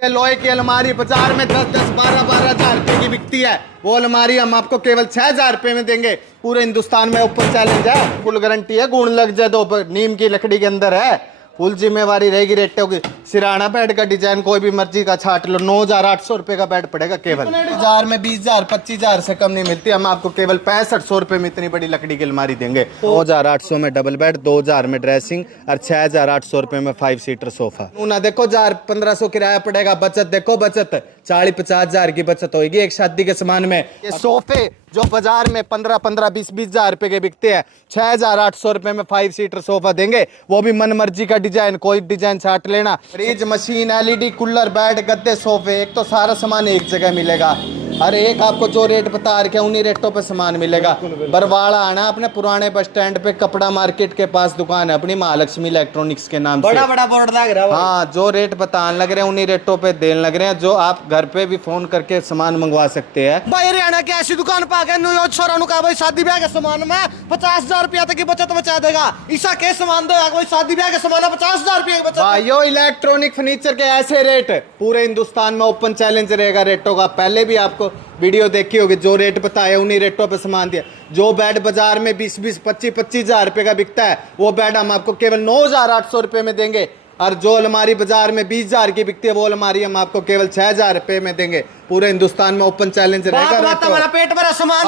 ये लोहे की अलमारी बाजार में 10-10, 12-12 हजार रुपए की बिकती है। वो अलमारी हम आपको केवल 6,000 रुपए में देंगे। पूरे हिंदुस्तान में ओपन चैलेंज है, फुल गारंटी है, गुण लग जाए तो नीम की लकड़ी के अंदर है, फुल जिम्मेवारी रहेगी। रेटों की सिराना बेड का डिजाइन कोई भी मर्जी का छाट लो, 9,800 रुपए का बेड पड़ेगा केवल। बाजार में 20,000, 25,000 से कम नहीं मिलती। हम आपको केवल 6500 रुपए में इतनी बड़ी लकड़ी की अलमारी देंगे। 2,800 में डबल बेड, 2,000 में ड्रेसिंग और 6,800 रुपए में 5 सीटर सोफा। ना देखो 1,000-1,500 किराया पड़ेगा। बचत देखो, बचत 40-50 हजार की बचत होगी एक शादी के सामान में। ये सोफे जो बाजार में 15-15, 20-20 हजार रुपए के बिकते हैं, 6,800 रुपए में 5 सीटर सोफा देंगे। वो भी मन मर्जी का डिजाइन, कोई डिजाइन छाट लेना। Fridge, machine, LED, cooler, bed, गद्दे, सोफे, एक तो सारा सामान एक जगह मिलेगा। हर एक आपको जो रेट बता रखे उन्हीं रेटों पे सामान मिलेगा। बरवाड़ा आना अपने पुराने बस स्टैंड पे, कपड़ा मार्केट के पास दुकान है अपनी, महालक्ष्मी इलेक्ट्रॉनिक्स के नाम से। बड़ा बड़ा बोर्ड लग रहा है। हाँ, जो रेट बताने लग रहे हैं उन्हीं रेटों पे देने लग रहे हैं, जो आप घर पे भी फोन करके सामान मंगवा सकते हैं। भाई हरियाणा की ऐसी दुकान पा गए न्यू छोरा नु कहा भाई शादी ब्याह के सामान में 50,000 रुपया तक की बचत बचा देगा। ऐसा के सामान दो कोई शादी ब्याह के सामान 50,000 रुपया की बचत। भाइयों, इलेक्ट्रॉनिक फर्नीचर के ऐसे रेट पूरे हिंदुस्तान में ओपन चैलेंज रहेगा रेटों का। पहले भी आपको वीडियो देखी होगी, जो रेट बताए उन्हीं रेटों पे सामान दिया। जो बेड बाजार में 20-20, 25-25 हजार रुपए का बिकता है, वो बेड हम आपको केवल 9,800 रुपए में देंगे। और जो अलमारी बाजार में 20,000 की बिकती है, वो अलमारी हम आपको केवल 6,000 रुपए में देंगे। पूरे हिंदुस्तान में ओपन चैलेंज रहेगा। पेट भरा सामान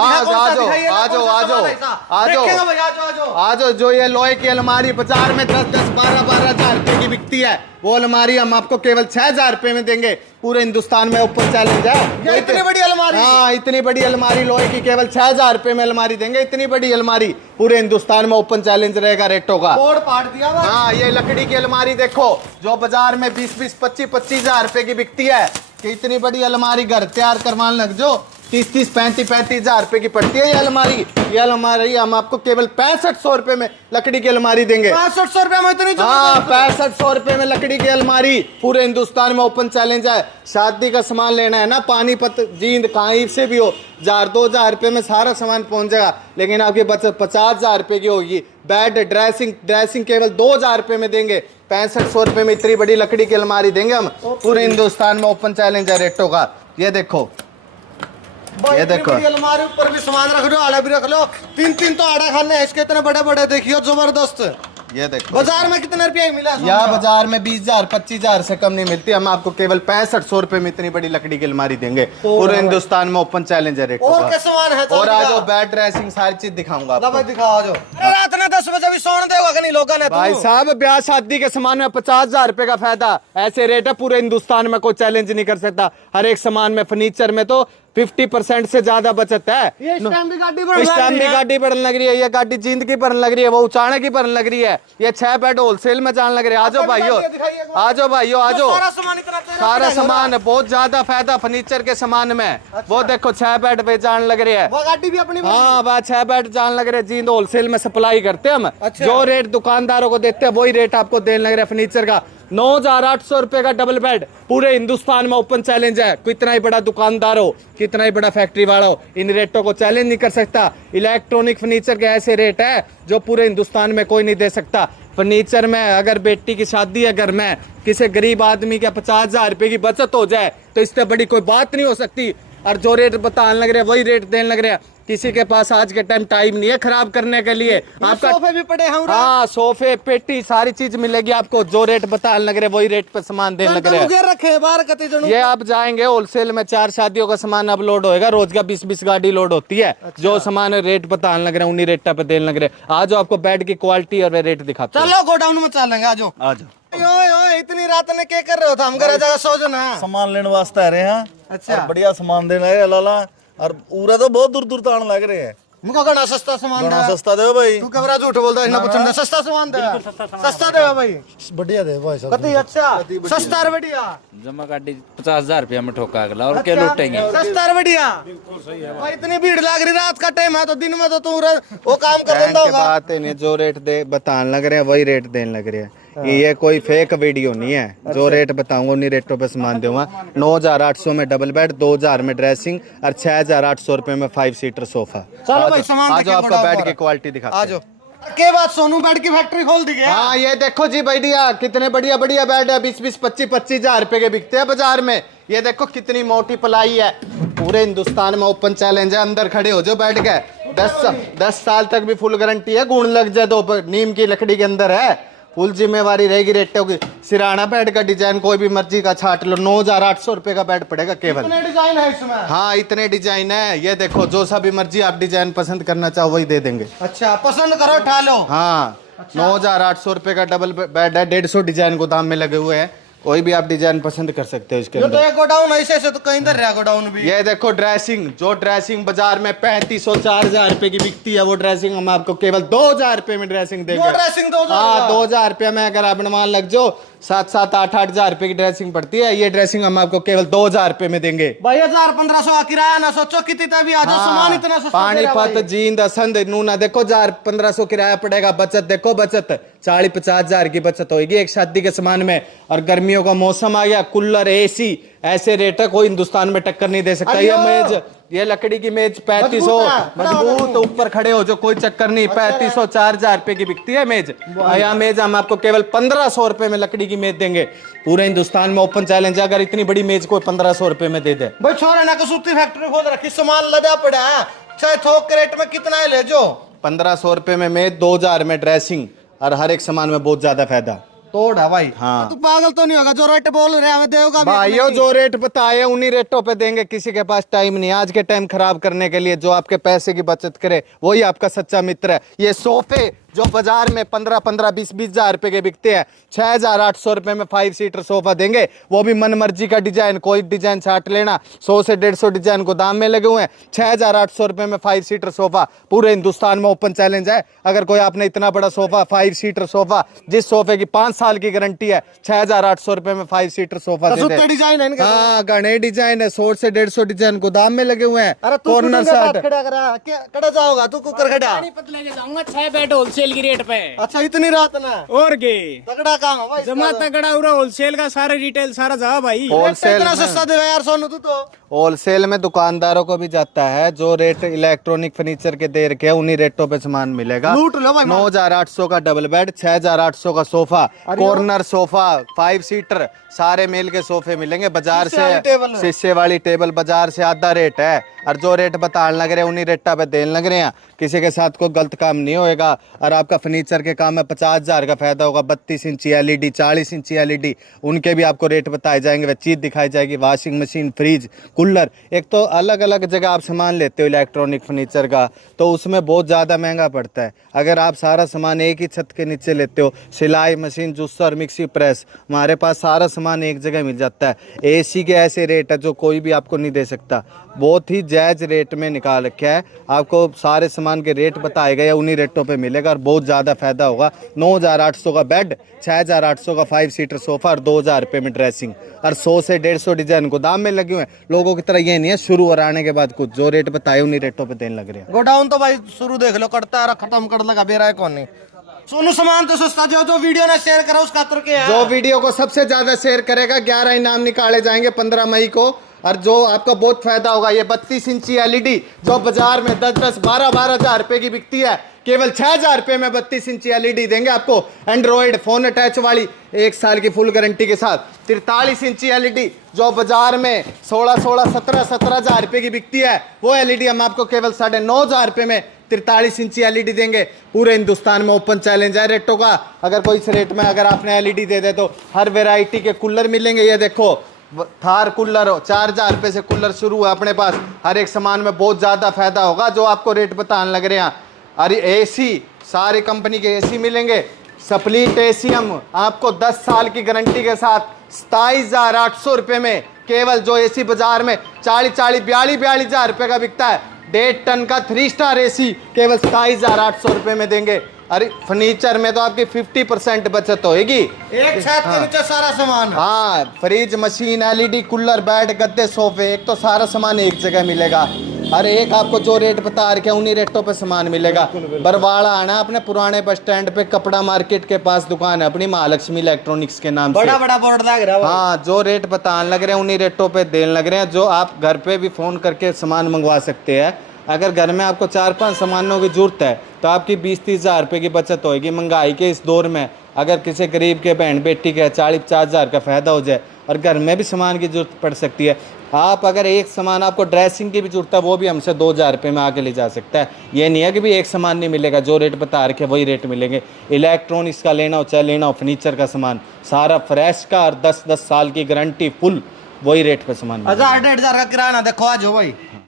आज जो ये लोहे की अलमारी बाजार में 10-10, 12-12 हजार रुपए की बिकती है, वो अलमारी हम आपको केवल 6,000 रुपए में देंगे। पूरे हिंदुस्तान में ओपन चैलेंज है। इतनी बड़ी अलमारी, हाँ, इतनी बड़ी अलमारी लोहे की केवल 6,000 रुपए में अलमारी देंगे। इतनी बड़ी अलमारी पूरे हिंदुस्तान में ओपन चैलेंज रहेगा रेटों का। बोर्ड पाट दिया। हाँ, ये लकड़ी की अलमारी देखो, जो बाजार में 20-20, 25-25 हजार रुपए की बिकती है, कि इतनी बड़ी अलमारी घर तैयार करवाने लग जो 30-30, 35-35 हजार रुपए की पड़ती है ये अलमारी। ये अलमारी हम आपको केवल 6500 रुपए में लकड़ी की अलमारी देंगे। 6500 रुपए में इतनी? हाँ, 6500 रुपए में लकड़ी की अलमारी। पूरे हिंदुस्तान में ओपन चैलेंज है। शादी का सामान लेना है ना, पानीपत, जींद, कहीं से भी हो, 1,000-2,000 रुपए में सारा सामान पहुंच जाएगा। लेकिन आपकी बचत 50,000 रुपए की होगी। बेड, ड्रेसिंग केवल 2,000 रुपए में देंगे। 6500 रुपए में इतनी बड़ी लकड़ी की अलमारी देंगे हम। पूरे हिंदुस्तान में ओपन चैलेंज है रेटों का। ये देखो, ये देखो, अलमारी ऊपर भी सामान रख लो, आड़ा भी रख लो। 3-3 तो आड़ा खाने हैं इसके, इतने बड़े बड़े देखियो, जबरदस्त। ये देखो, बाजार में कितने रुपया मिला? यहाँ बाजार में 20,000, 25,000 से कम नहीं मिलती। हम आपको केवल 6500 रुपए में इतनी बड़ी लकड़ी की अलमारी देंगे। पूरे हिंदुस्तान में ओपन चैलेंज है रेट। और क्या सामान है? और आज बेड, ड्रेसिंग, सारी चीज दिखाऊंगा आपको। दिखाओ जो। रात ने 10 बजे भी सोने देगा कि नहीं लोगों ने? भाई साहब, ब्याह शादी के सामान में 50,000 रुपए का फायदा। ऐसे रेट है, पूरे हिंदुस्तान में कोई चैलेंज नहीं कर सकता। हर एक सामान में, फर्नीचर में तो 50% से ज्यादा बचत है। ये इस टाइम भी गाड़ी बढ़ने लग रही है। ये गाड़ी जींद की बढ़ने लग रही है, वो उचाने की बढ़ने लग रही है। ये 6 बेड होलसेल में जाने लग रहे हैं। आजो भाइयों, आजो भाइयों, आजो। सारा सामान बहुत ज्यादा फायदा फर्नीचर के सामान में। वो देखो 6 बेड पे जाने लग रहे हैं। वो गाड़ी भी अपनी। हाँ, बात 6 बेड जाने लग रहे हैं। जींद होलसेल में सप्लाई करते हैं हम। जो रेट दुकानदारों को देते हैं वही रेट आपको देने लग रहे हैं फर्नीचर का। 9,800 रुपए का डबल बेड। पूरे हिंदुस्तान में ओपन चैलेंज है। कितना ही बड़ा दुकानदार हो, कितना ही बड़ा फैक्ट्री वाला हो, इन रेटों को चैलेंज नहीं कर सकता। इलेक्ट्रॉनिक फर्नीचर के ऐसे रेट है जो पूरे हिंदुस्तान में कोई नहीं दे सकता। फर्नीचर में अगर बेटी की शादी है घर में, किसी गरीब आदमी के 50,000 रुपए की बचत हो जाए तो इससे बड़ी कोई बात नहीं हो सकती। और जो रेट बताने लग रहे हैं वही रेट देने लग रहे हैं। किसी के पास आज के टाइम टाइम नहीं है खराब करने के लिए। आपका सोफे भी पड़े हैं। हाँ, सोफे, पेटी, सारी चीज मिलेगी आपको। जो रेट बताने लग रहे हैं वही रेट पे सामान देने लग रहे हैं। रखे बाहर कते जनों। ये आप जाएंगे होलसेल में, 4 शादियों का सामान अब लोड होएगा। रोज का 20-20 गाड़ी लोड होती है। जो सामान रेट बताने लग रहे हैं उन्हीं रेट पे देने लग रहे हैं। आज आपको बेड की क्वालिटी और रेट दिखाते हैं। चलो गोडाउन में चलेंगे। आज इतनी रात ने क्या कर रहे हो? हम घर जगह सो जाना सामान लेने वास्ते आ रहे हैं। अच्छा, बढ़िया सामान देना है लाला। और पूरा तो बहुत दूर दूर तान लग रहे हैं। मुझको घना सस्ता सामान दे। सस्ता दे भाई। तू कबरा झूठ बोलता है? पूछना सस्ता सामान दे। सस्ता दे भाई, बढ़िया दे भाई साहब। कति अच्छा सस्ता और बढ़िया। जमा गाड़ी 50,000 रुपया में ठोका अगला, और क्या लूटेंगे? सस्ता और बढ़िया। भाई इतनी भीड़ लग रही, रात का टाइम है तो दिन में तो तू वो काम कर देता होगा। बात है, जो रेट दे बताने लग रहे हैं वही रेट देने लग रहे हैं। ये कोई फेक वीडियो नहीं है। जो रेट बताऊंगा उन्हीं रेटों पे सामान दूंगा। 9,800 में डबल बेड, 2,000 में ड्रेसिंग और 6,800 रुपए में 5 सीटर सोफा। चलो भाई सामान आज आपका बेड की क्वालिटी दिखा। आज के बाद सोनू बेड की फैक्ट्री खोल दी गया। हाँ ये देखो जी बढ़िया, कितने बढ़िया बढ़िया बेड है, 20-20, 25-25 हजार रुपए के बिकते हैं बाजार में। ये देखो कितनी मोटी पलाई है, पूरे हिंदुस्तान में ओपन चैलेंज है, अंदर खड़े हो जाओ बैठ के। 10 साल तक भी फुल गारंटी है, गुण लग जाए तो नीम की लकड़ी के अंदर है, फुल जिम्मेवारी रहेगी। रेटों की सिराना बेड का डिजाइन कोई भी मर्जी का छाट लो, 9,800 रुपए का बेड पड़ेगा केवल। कितने डिजाइन है इसमें? हाँ इतने डिजाइन है, ये देखो जो सा भी मर्जी आप डिजाइन पसंद करना चाहो वही दे देंगे। अच्छा पसंद करो उठा लो। हाँ 9,800 रुपए का डबल बेड है, 150 डिजाइन गोदाम में लगे हुए हैं, कोई भी आप डिजाइन पसंद कर सकते हो इसके ये तो अंदर। एक गोडाउन ऐसे तो कहीं इधर रहा गोडाउन भी। ये देखो ड्रेसिंग, जो ड्रेसिंग बाजार में 3,500 4,000 रुपए की बिकती है, वो ड्रेसिंग हम आपको केवल 2,000 रुपए में ड्रेसिंग देंगे। वो ड्रेसिंग 2,000? हाँ 2,000 रुपए में अगर आप बनवान लग जाओ, 7-7, 8-8 हजार रुपए की ड्रेसिंग पड़ती है, ये ड्रेसिंग हम आपको केवल 2,000 रुपए में देंगे। भाई 1,000-1,500 का किराया ना सोचो कितनी भी आ जाओ, सामान इतना सस्ता दे रहा पानीपत भाई। जींद असंध नूना देखो 1,000-1,500 किराया पड़ेगा, बचत देखो बचत 40-50 हजार की बचत होगी एक शादी के सामान में। और गर्मियों का मौसम आ गया, कूलर एसी ऐसे रेट है कोई हिंदुस्तान में टक्कर नहीं दे सकता। ये मेज, ये लकड़ी की मेज 3,500 मजबूत, ऊपर खड़े हो जो कोई चक्कर नहीं, 3,500 4,000 रुपए की बिकती है मेज। यह मेज हम आपको केवल 1,500 रुपए में लकड़ी की मेज देंगे, पूरे हिंदुस्तान में ओपन चैलेंज है, अगर इतनी बड़ी मेज कोई 1,500 रुपए में दे दे। भाई छोरे ना कसूती फैक्ट्री खोल रखी, सामान लदा पड़ा है, चाहे थोक के रेट में कितना है ले जो। 1,500 रुपए में मेज, 2,000 में ड्रेसिंग, और हर एक सामान में बहुत ज्यादा फायदा। तोड़ है भाई। हाँ। तू पागल तो नहीं होगा, जो रेट बोल रहे हैं हमें देगा भी? भाइयों जो रेट बताए उन्हीं रेटों पे देंगे, किसी के पास टाइम नहीं आज के टाइम खराब करने के लिए। जो आपके पैसे की बचत करे वही आपका सच्चा मित्र है। ये सोफे जो बाजार में 15-15, 20-20 हजार रुपए के बिकते हैं, 6,800 रुपए में 5 सीटर सोफा देंगे, वो भी मन मर्जी का डिजाइन, कोई डिजाइन छाट लेना। 100 से 150 डिजाइन गोदाम में लगे हुए हैं, 6,800 रुपए में 5 सीटर सोफा, पूरे हिंदुस्तान में ओपन चैलेंज है। अगर कोई आपने इतना बड़ा सोफा, 5 सीटर सोफा, जिस सोफे की 5 साल की गारंटी है, 6,800 रुपए में 5 सीटर सोफा दे दे। डिजाइन है इनका? हाँ घने डिजाइन है, 100 से 150 डिजाइन गोदाम में लगे हुए हैं। अरे तू कॉर्नर साइड खड़ा करा क्या खड़ा जाओगा तू, कुकर खड़ा? पतले के जाऊंगा 6 बेड होलसेल की रेट पे। अच्छा इतनी रात ना और के तगड़ा काम है भाई, जमा तगड़ा उरा होलसेल का सारा रिटेल सारा जा भाई। होलसेल इतना में, सस्ता देगा यार सोनू तू तो। होलसेल में दुकानदारों को भी जाता है, जो रेट इलेक्ट्रॉनिक फर्नीचर के दे रखे हैं उन्हीं रेटों पे सामान मिलेगा। लूट लो भाई। 9,800 का डबल बेड, 6,800 का सोफा, कॉर्नर सोफा, 5 सीटर, सारे मेल के सोफे मिलेंगे बाजार शीशे वाली टेबल से। है। शीशे वाली टेबल बाजार से आधा रेट है, और जो रेट बताने लग रहे हैं उन्हीं रेटा पे देने लग रहे हैं। किसी के साथ कोई गलत काम नहीं होएगा, और आपका फर्नीचर के काम में 50,000 का फायदा होगा। 32 इंची एलईडी, 40 इंची एलईडी, उनके भी आपको रेट बताए जाएंगे, वह चीज दिखाई जाएगी। वॉशिंग मशीन, फ्रिज, कूलर, एक तो अलग अलग जगह आप सामान लेते हो इलेक्ट्रॉनिक फर्नीचर का, तो उसमें बहुत ज़्यादा महंगा पड़ता है। अगर आप सारा सामान एक ही छत के नीचे लेते हो, सिलाई मशीन, जूसर, मिक्सी प्रेस, हमारे पास सारा सामान एक जगह मिल जाता है। एसी के ऐसे रेट है जो कोई भी आपको नहीं दे सकता, बहुत ही जायज़ रेट में निकाल रखा है। आपको सारे सामान के रेट बताए गए, उन्हीं रेटों पे मिलेगा और बहुत ज़्यादा फायदा होगा। 9,800 का बेड, 6,800 का 5 सीटर सोफा, और 2,000 रुपये में ड्रेसिंग, और 100 से 150 डिजाइन गोदाम में लगे हुए हैं। लोगों की तरह ये नहीं है शुरू और आने के बाद कुछ, जो रेट बताए उन्हीं रेटों पे देने लग रहे हैं। गोडाउन तो भाई शुरू देख लो करता है, खत्म कर लगा बेरा है कौन नहीं। सोनू सामान तो सस्ता, जो वीडियो ना शेयर करो उसका खातर के है। जो वीडियो को सबसे ज्यादा शेयर करेगा 11 इनाम निकाले जाएंगे 15 मई को, और जो आपका बहुत फायदा होगा। ये 32 इंची एलईडी जो बाजार में 10-10, 12-12 हजार रुपए की बिकती है, केवल 6,000 रुपए में 32 इंची एलईडी देंगे आपको। एंड्रॉइड फोन अटैच वाली 1 साल की फुल गारंटी के साथ। 43 इंची एलईडी जो बाजार में 16-16, 17-17 हजार रुपए की बिकती है, वो एलईडी हम आपको केवल 9,500 रुपए में 43 इंची एलईडी देंगे। पूरे हिंदुस्तान में ओपन चैलेंज है रेटों का। अगर कोई इस रेट में अगर आपने एलईडी दे दे तो हर वेराइटी के कूलर मिलेंगे। ये देखो थार कूलर, 4,000 रुपए से कूलर शुरू है अपने पास। हर एक सामान में बहुत ज़्यादा फायदा होगा जो आपको रेट बताने लग रहे हैं। अरे एसी, सारी कंपनी के एसी मिलेंगे। स्प्लिट एसी हम आपको 10 साल की गारंटी के साथ 27,800 रुपये में, केवल जो एसी बाजार में 42 हजार रुपये का बिकता है, 1.5 टन का 3 स्टार एसी केवल 27,800 रुपये में देंगे। अरे फर्नीचर में तो आपकी 50% बचत होएगी। एक छत के नीचे सारा सामान। हाँ, fridge, machine, LED, cooler, bed, गद्दे, सोफे, एक तो सारा सामान एक जगह मिलेगा। अरे एक आपको जो रेट बता रखे हैं उन्हीं रेटों पे सामान मिलेगा। बरवाड़ा आना, अपने पुराने बस स्टैंड पे कपड़ा मार्केट के पास दुकान है अपनी, महालक्ष्मी इलेक्ट्रॉनिक्स के नाम से। बड़ा बड़ा बोर्ड लग रहा है। हाँ, जो रेट बताने लग रहे हैं उन्हीं रेटों पे देने लग रहे हैं। जो आप घर पे भी फोन करके सामान मंगवा सकते हैं। अगर घर में आपको 4-5 सामानों की जरूरत है तो आपकी 20-30 हज़ार रुपये की बचत होगी। महंगाई के इस दौर में अगर किसी गरीब के बहन बेटी के 40-50 हज़ार का फ़ायदा हो जाए और घर में भी सामान की जरूरत पड़ सकती है। आप अगर एक सामान आपको ड्रेसिंग की भी जरूरत है वो भी हमसे 2,000 रुपये में आके ले जा सकता है। ये नहीं है कि भी एक सामान नहीं मिलेगा, जो रेट बता रखे वही रेट मिलेंगे। इलेक्ट्रॉनिक्स का लेना हो चाहे लेना हो, फर्नीचर का सामान सारा फ्रेश का और 10-10 साल की गारंटी फुल, वही रेट पे सामान मिलेगा। 1000-1500 का किराया देखो आज हो भाई।